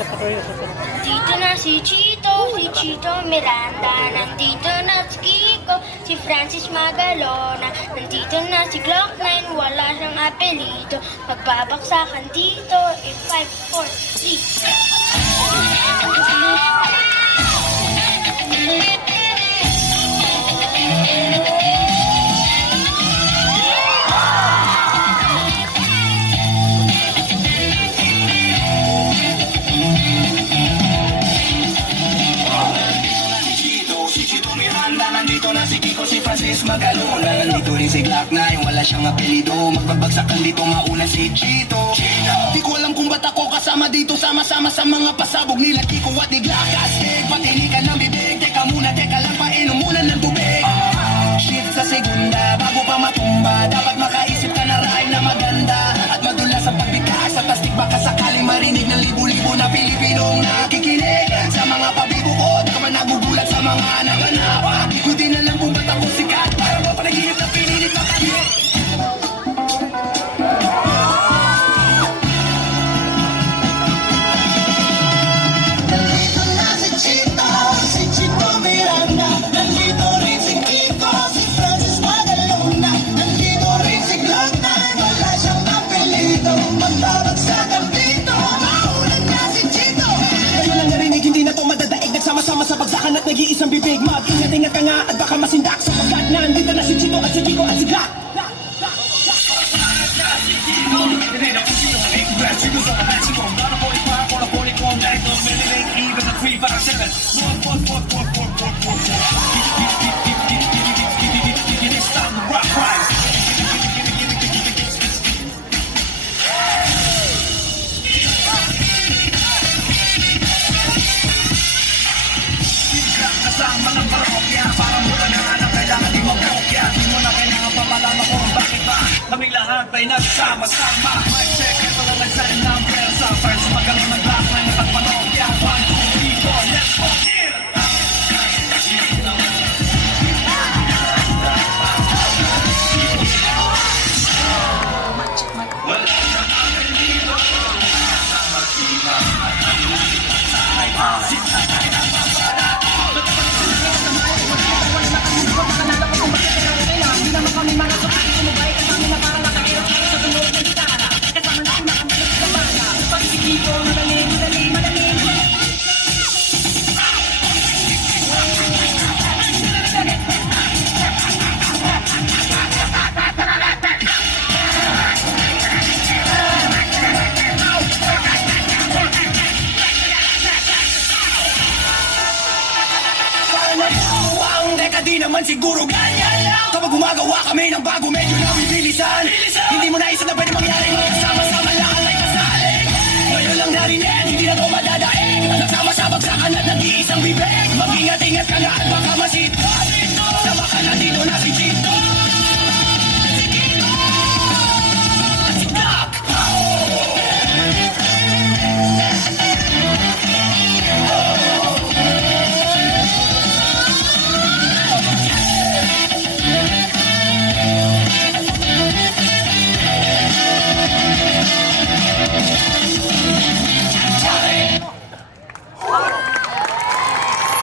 Nandito na si Chito Miranda. Nandito na si Kiko, si Francis Magalona. Nandito na si Glock 9, wala siyang apelido. Magbabaksakan dito in 5, 4, 3. Nandito na si Kiko, si Francis Magalona. Nandito rin si Glock 9, wala siyang apelido. Magbabagsakan dito mauna si Chito. Di ko alam kung ba't ako kasama dito. Sama-sama sa mga pasabog nila Kiko at ni Glock. Astig, patinikan ng bibig. Teka muna, teka lang, painom muna ng tubig. Shit sa segunda, bago pa matumba. Dapat makaisip ka na rhyme na maganda at madulas ang pagbigkas. At astig baka sakaling marinig ng libu-libo na Pilipinong nakikinig. Sa mga pabigo ko, di ka man nagugulat sa mga naganap. Di ko din alam kung ba't ako sikat. Para mo panaginip na pinilit na kami. Nandito na si Chito Miranda. Nandito rin si Kiko, si Francis Magalona. Nandito rin si Glock 9, wala siyang apelido. Magbabagsakan dito, maulan na si Chito. Kayo lang narinig, hindi na to madadaig. Nagsama-sama sa bagsakan at nag-iisang bibig. Mag-ingat-ingat ka nga at baka masindak. Sapagkat nandito na si Chito at si Kiko at si Glock. Kasama ng parokya, para mula na nga lang kailangan di mag-okya. Di mo na kailangan pa malaman kung bakit ba kaming lahat ay nagsama-sama. Mic check, ito lang nagsain ng pwersa. First magaling ng Glock 9 at parokya. 1, 2, 3, 4, let's go! Di naman siguro ganyan lang. Kapag gumagawa kami ng bago, medyo nabibilisan. Hindi mo